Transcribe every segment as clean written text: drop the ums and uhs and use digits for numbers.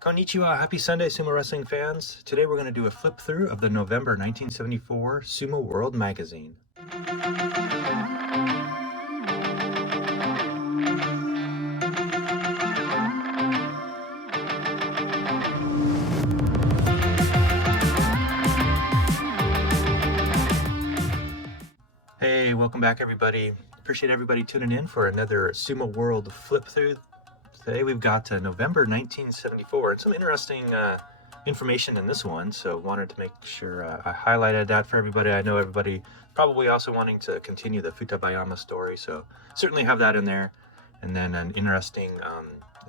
Konnichiwa, happy Sunday, sumo wrestling fans. Today we're going to do a flip through of the November 1974 Sumo World Magazine. Hey, welcome back everybody. Appreciate everybody tuning in for another Sumo World flip through. Today we've got November 1974 and some interesting information in this one, so wanted to make sure I highlighted that for everybody. I know everybody probably also wanting to continue the Futabayama story, so certainly have that in there. And then an interesting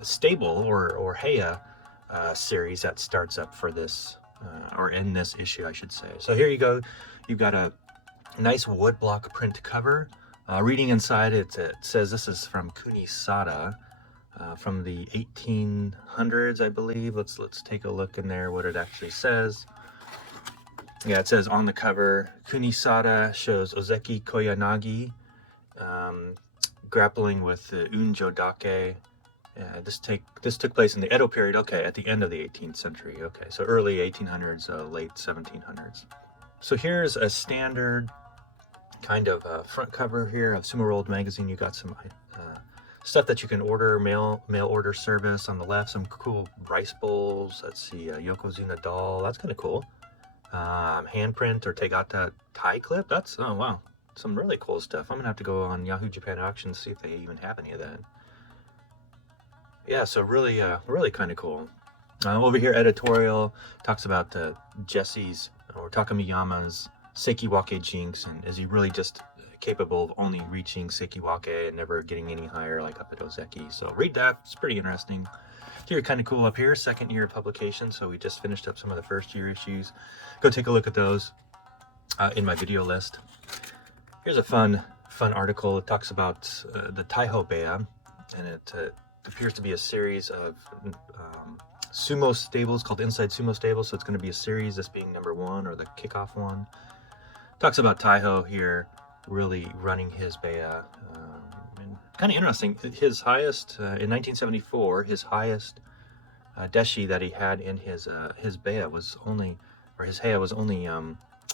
stable or Heya series that starts up for this, or in this issue I should say. So here you go, you've got a nice woodblock print cover. Reading inside it says this is from Kunisada. From the 1800s, I believe. Let's take a look in there what it actually says. Yeah, it says on the cover, Kunisada shows Ozeki Koyanagi grappling with the Unjo Dake. This took place in the Edo period. Okay, at the end of the 18th century. Okay, so early 1800s, late 1700s. So here's a standard kind of front cover here of Sumo World Magazine. You got some stuff that you can order, mail order service. On the left, some cool rice bowls. Let's see, Yokozuna doll. That's kind of cool. Handprint or Tegata tie clip. That's, oh wow, some really cool stuff. I'm gonna have to go on Yahoo Japan Auctions, see if they even have any of that. Yeah, so really kind of cool. Over here, editorial talks about Jesse's or Takamiyama's Sekiwake jinx, and is he really just capable of only reaching Sekiwake and never getting any higher, like up at Ozeki. So read that, it's pretty interesting. Here, kind of cool up here, second year of publication, so we just finished up some of the first year issues. Go take a look at those in my video list. Here's a fun article. It talks about the Taiho Beya, and it appears to be a series of sumo stables called Inside Sumo Stables, so it's going to be a series, this being number 1 or the kickoff one. Talks about Taiho here really running his Beya. And kind of interesting, his highest, in 1974, his highest deshi that he had in his Beya was only, or his Heya was only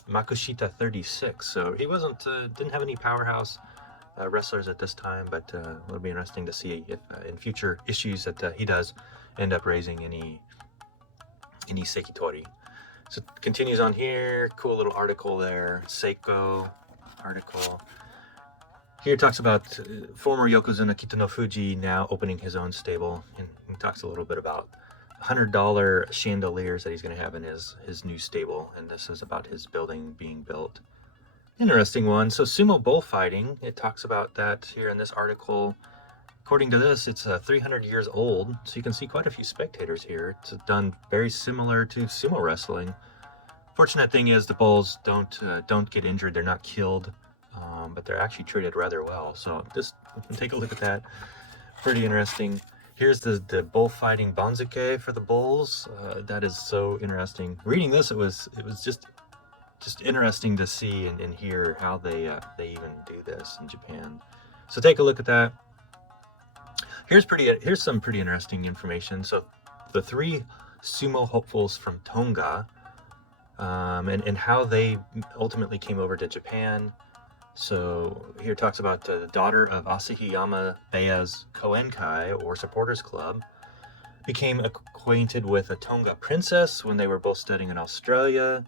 Makushita 36, so he wasn't, didn't have any powerhouse wrestlers at this time, but it'll be interesting to see if in future issues that he does end up raising any Sekitori. So it continues on here, cool little article there, Seiko article. Here it talks about former Yokozuna Kitanofuji now opening his own stable, and he talks a little bit about $100 chandeliers that he's going to have in his new stable, and this is about his building being built. Interesting one. So Sumo Bullfighting, it talks about that here in this article. According to this, it's 300 years old, so you can see quite a few spectators here. It's done very similar to sumo wrestling. Fortunate thing is the bulls don't get injured, they're not killed, but they're actually treated rather well. So just take a look at that. Pretty interesting. Here's the bullfighting banzuke for the bulls. That is so interesting. Reading this, it was just interesting to see and hear how they even do this in Japan. So take a look at that. Here's some pretty interesting information. So the 3 sumo hopefuls from Tonga, and how they ultimately came over to Japan. So here it talks about the daughter of Asahiyama Beya's Koenkai, or supporters club, became acquainted with a Tonga princess when they were both studying in Australia.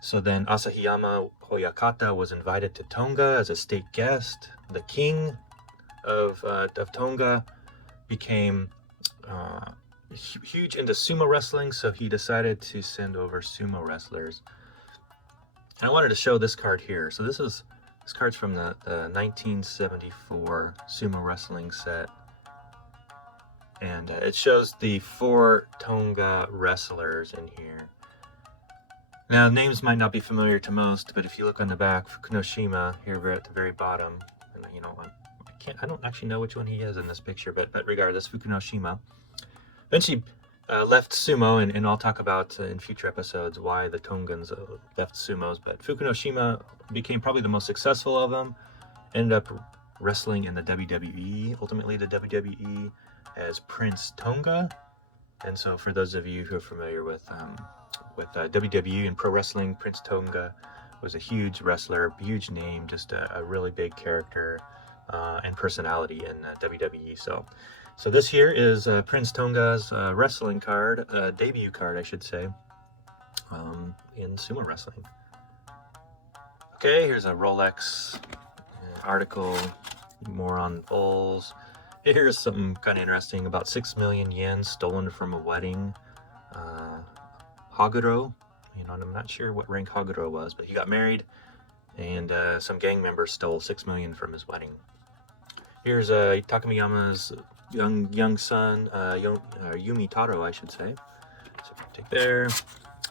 So then Asahiyama Hoyakata was invited to Tonga as a state guest. The king of Tonga became huge into sumo wrestling, so he decided to send over sumo wrestlers. And I wanted to show this card here. So this card's from the 1974 sumo wrestling set, and it shows the 4 Tonga wrestlers in here. Now names might not be familiar to most, but if you look on the back, Fukunoshima here at the very bottom, and you know, I don't actually know which one he is in this picture, but regardless, Fukunoshima. Then she left sumo, and I'll talk about in future episodes why the Tongans left sumos, but Fukunoshima became probably the most successful of them, ended up wrestling in the WWE, ultimately the WWE, as Prince Tonga, And so for those of you who are familiar with WWE and pro wrestling, Prince Tonga was a huge wrestler, huge name, just a really big character and personality in WWE. So this here is Prince Tonga's wrestling card, debut card, I should say, in sumo wrestling. Okay, here's a Rolex article, more on bulls. Here's something kind of interesting about 6 million yen stolen from a wedding. Haguro, I'm not sure what rank Haguro was, but he got married, and some gang members stole 6 million from his wedding. Here's Takamiyama's young son, Yumi Taro, I should say. So take there.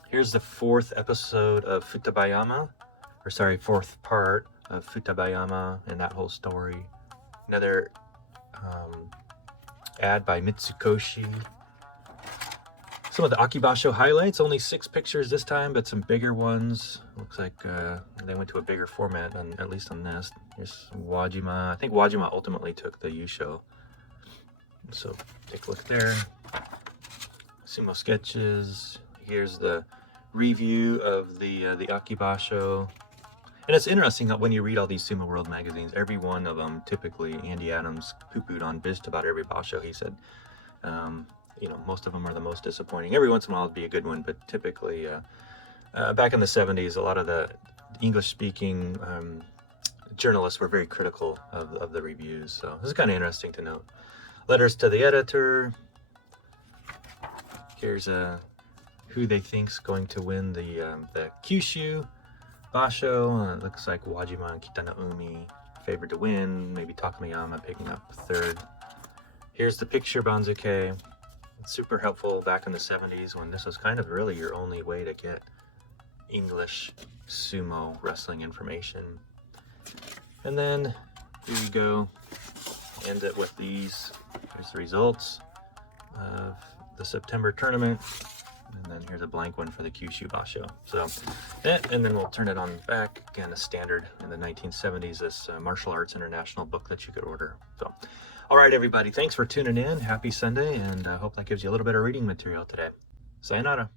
Here's the fourth episode of fourth part of Futabayama and that whole story. Another ad by Mitsukoshi. Some of the Akibasho highlights, only 6 pictures this time, but some bigger ones. Looks like they went to a bigger format, at least on this. Here's Wajima. I think Wajima ultimately took the Yusho. So take a look there. Sumo sketches. Here's the review of the Akibasho. And it's interesting that when you read all these Sumo World magazines, every one of them, typically Andy Adams poo-pooed on just about every basho. He said, most of them are the most disappointing. Every once in a while it'd be a good one, but typically, back in the 70s, a lot of the English-speaking journalists were very critical of the reviews. So this is kind of interesting to note. Letters to the editor. Here's who they think's going to win the Kyushu basho. It looks like Wajima and Kitanaumi favored to win. Maybe Takamiyama picking up third. Here's the picture banzuke. It's super helpful back in the 70s when this was kind of really your only way to get English sumo wrestling information. And then here you go. End it with these. Here's the results of the September tournament. And then here's a blank one for the Kyushu basho. So that, and then we'll turn it on back. Again, a standard in the 1970s, this Martial Arts International book that you could order. So, all right, everybody, thanks for tuning in. Happy Sunday, and I hope that gives you a little bit of reading material today. Sayonara.